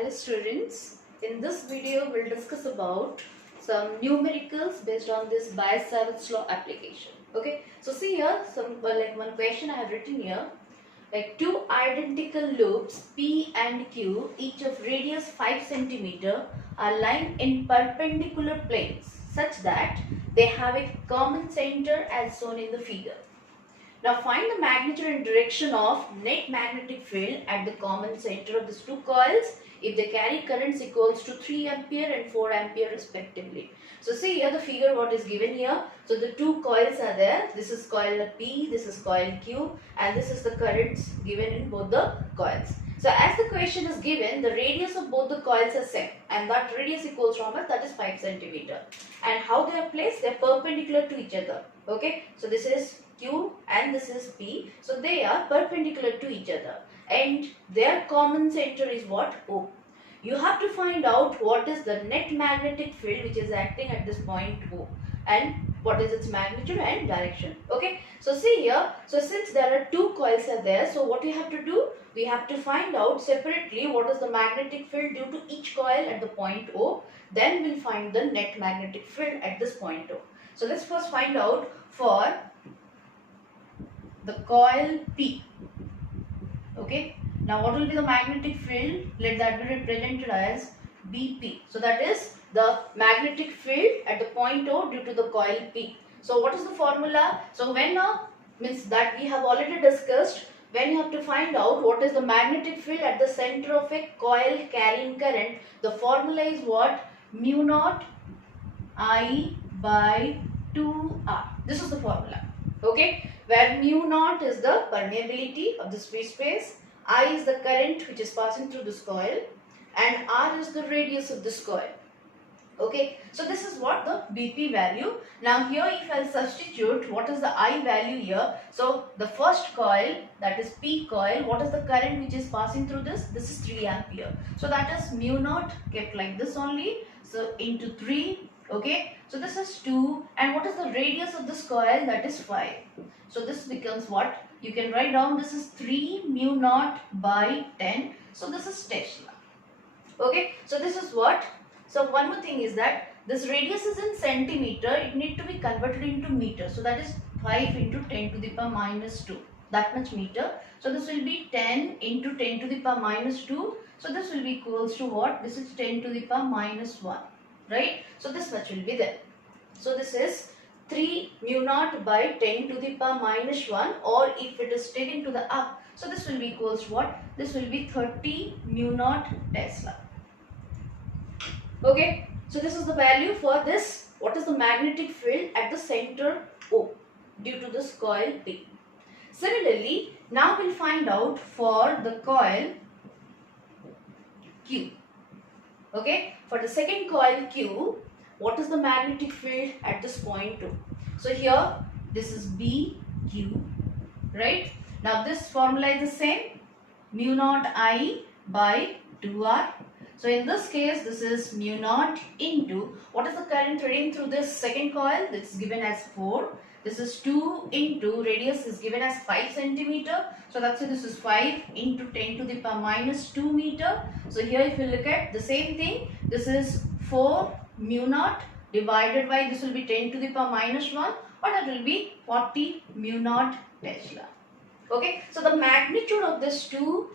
Hello students, in this video we'll discuss about some numericals based on this Biot-Savart law application. Okay, so see here some one question I have written here, like two identical loops P and Q, each of radius 5 cm, are lying in perpendicular planes such that they have a common center as shown in the figure. Now find the magnitude and direction of net magnetic field at the common center of these two coils if they carry currents equals to 3 ampere and 4 ampere respectively. So see here the figure what is given here. So the two coils are there. This is coil P, this is coil Q, and this is the currents given in both the coils. So as the question is given, the radius of both the coils are same, and that radius equals to how much? That is 5 cm. And how they are placed? They are perpendicular to each other. Okay, so this is Q and this is P. So they are perpendicular to each other, and their common center is what? O. You have to find out what is the net magnetic field which is acting at this point O, and what is its magnitude and direction. Okay, so see here, so since there are two coils are there, so what we have to do, we have to find out separately what is the magnetic field due to each coil at the point O. Then we'll find the net magnetic field at this point O. So let's first find out for the coil P. Okay, now what will be the magnetic field? Let that be represented as BP. So that is the magnetic field at the point O due to the coil P. So what is the formula? So when means that we have already discussed, when you have to find out what is the magnetic field at the center of a coil carrying current, the formula is what? Mu naught I by 2R. This is the formula. Okay, where mu naught is the permeability of this free space, I is the current which is passing through this coil, and R is the radius of this coil. Okay, so this is what the BP value. Now here if I substitute what is the I value here, so the first coil, that is P coil, what is the current which is passing through this? This is 3 ampere. So that is mu naught kept like this only, so into 3. Okay, so this is 2, and what is the radius of this coil? That is 5. So this becomes what? You can write down this is 3 mu naught by 10. So this is Tesla. Okay, so this is what? So one more thing is that this radius is in centimeter, it need to be converted into meter. So that is 5 into 10 to the power minus 2. That much meter. So this will be 10 into 10 to the power minus 2. So this will be equals to what? This is 10 to the power minus 1. Right? So this much will be there. So this is 3 mu naught by 10 to the power minus 1, or if it is taken to the up, so this will be equals to what? This will be 30 mu naught Tesla. Okay, so this is the value for this. What is the magnetic field at the center O due to this coil P. Similarly, now we'll find out for the coil Q. Okay, for the second coil Q, what is the magnetic field at this point 2? So here this is BQ, right? Now this formula is the same, mu naught I by 2R. So in this case, this is mu naught into, what is the current reading through this second coil? This is given as 4. This is 2 into radius is given as 5 centimeter. So that's why this is 5 into 10 to the power minus 2 meter. So here if you look at the same thing, this is 4 mu naught divided by, this will be 10 to the power minus 1, or that will be 40 mu naught Tesla. Okay, so the magnitude of these two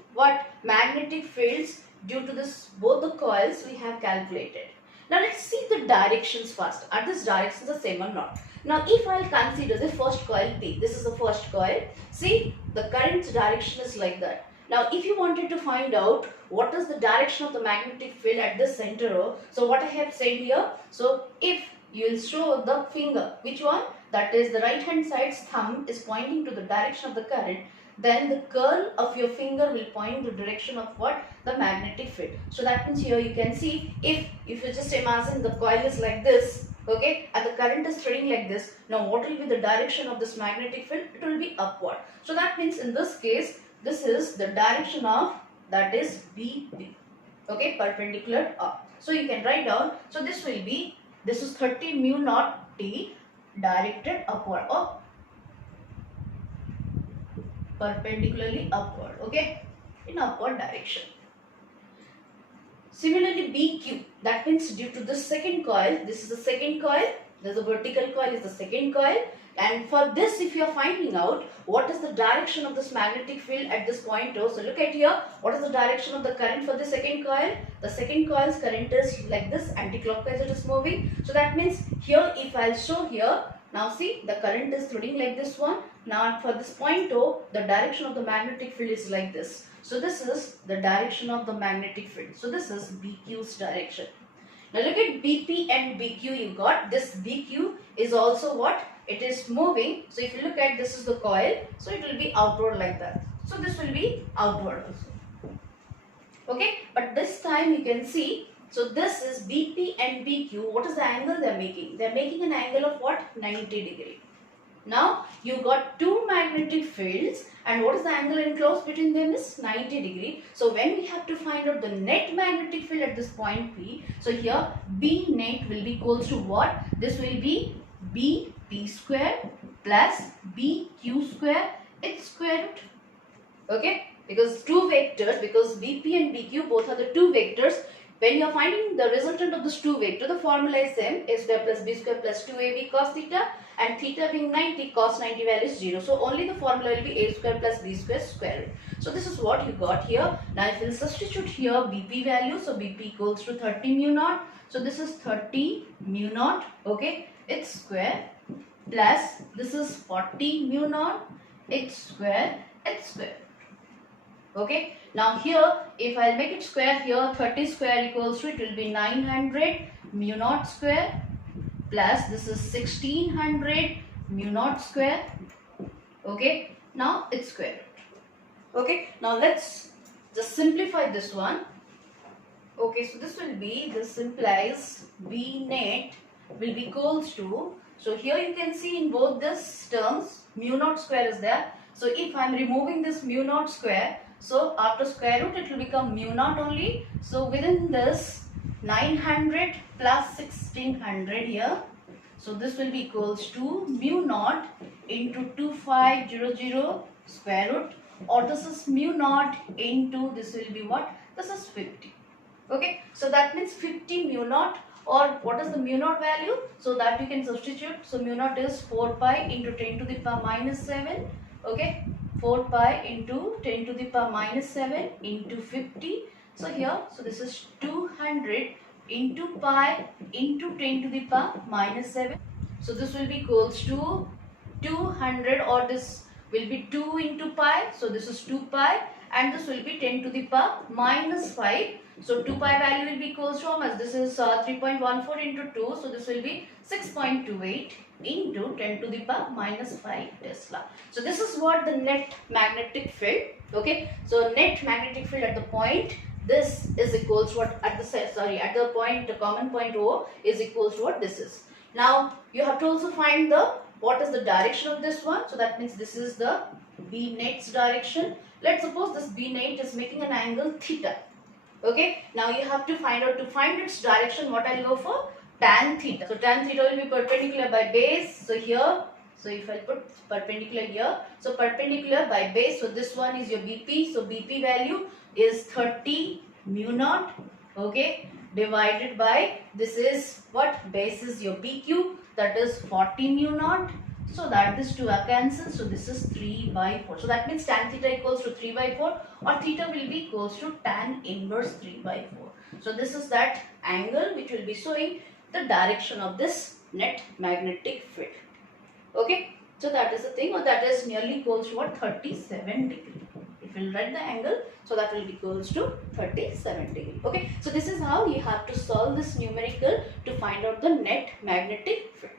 magnetic fields due to this both the coils we have calculated. Now let's see the directions first. Are these directions the same or not? Now if I will consider the first coil P, this is the first coil. See, the current direction is like that. Now if you wanted to find out what is the direction of the magnetic field at this center O, so what I have said here, so if you will show the finger, which one? That is the right hand side's thumb is pointing to the direction of the current, then the curl of your finger will point the direction of what? The magnetic field. So that means here you can see, if you just imagine the coil is like this, okay, and the current is threading like this, now what will be the direction of this magnetic field? It will be upward. So that means in this case, this is the direction of, that is BP, okay, perpendicular up. So you can write down, so this will be, this is 30 mu naught T directed upward or perpendicularly upward, okay, in upward direction. Similarly, BQ, that means due to the second coil, this is the second coil, there's a vertical coil is the second coil, and for this, if you are finding out what is the direction of this magnetic field at this point O, so look at here, what is the direction of the current for the second coil? The second coil's current is like this, anti-clockwise it is moving. So that means here, if I'll show here, now see the current is flowing like this one. Now for this point O, the direction of the magnetic field is like this. So this is the direction of the magnetic field. So this is BQ's direction. Now look at BP and BQ you got. This BQ is also what? It is moving. So if you look at this is the coil. So it will be outward like that. So this will be outward also. Okay. But this time you can see. So this is BP and BQ. What is the angle they are making? They are making an angle of what? 90 degree. Now you got two magnetic fields, and what is the angle enclosed between them is 90 degree. So when we have to find out the net magnetic field at this point P, so here B net will be equals to what? This will be BP square plus BQ square its square root. Okay, because two vectors, because BP and BQ both are the two vectors. When you are finding the resultant of this two vector, the formula is same, a square plus b square plus 2ab cos theta, and theta being 90, cos 90 value is 0. So only the formula will be a square plus b square square root. So this is what you got here. Now if you substitute here BP value, so BP equals to 30 mu naught. So this is 30 mu naught, okay, its square, plus this is 40 mu naught, its square, its square. Okay, now here if I'll make it square here, 30 square equals to, it will be 900 mu naught square, plus this is 1600 mu naught square. Okay, now it's square root. Okay, now let's just simplify this one. Okay, so this will be, this implies B net will be equals to, so here you can see in both this terms mu naught square is there. So if I am removing this mu naught square, so after square root it will become mu naught only. So within this 900 plus 1600 here, so this will be equals to mu naught into 2500 square root, or this is mu naught into, this will be what? This is 50. Okay, so that means 50 mu naught, or what is the mu naught value? So that you can substitute. So mu naught is 4 pi into 10 to the power minus 7. Okay, 4 pi into 10 to the power minus 7 into 50. So here, so this is 200 into pi into 10 to the power minus 7. So this will be equals to 200, or this will be 2 into pi. So this is 2 pi, and this will be 10 to the power minus 5. So 2 pi value will be equals to how much? This is 3.14 into 2. So this will be 6.28 into 10 to the power minus 5 Tesla. So this is what the net magnetic field. Okay. So net magnetic field at the point, this is equals to what at the point, the common point O is equals to what this is. Now you have to also find the, what is the direction of this one. So that means this is the B net's direction. Let's suppose this B net is making an angle theta. Okay, now you have to find out, to find its direction, what I'll go for? Tan theta. So tan theta will be perpendicular by base. So here, so if I put perpendicular here, so perpendicular by base, so this one is your BP. So BP value is 30 mu naught, okay, divided by, this is what? Base is your BQ, that is 40 mu naught. So that this 2 are cancelled. So this is 3 by 4. So that means tan theta equals to 3 by 4, or theta will be equals to tan inverse 3 by 4. So this is that angle which will be showing the direction of this net magnetic field. Okay. So that is the thing, or that is nearly equals to what? 37 degree. If you write the angle, so that will be equals to 37 degree. Okay. So this is how you have to solve this numerical to find out the net magnetic field.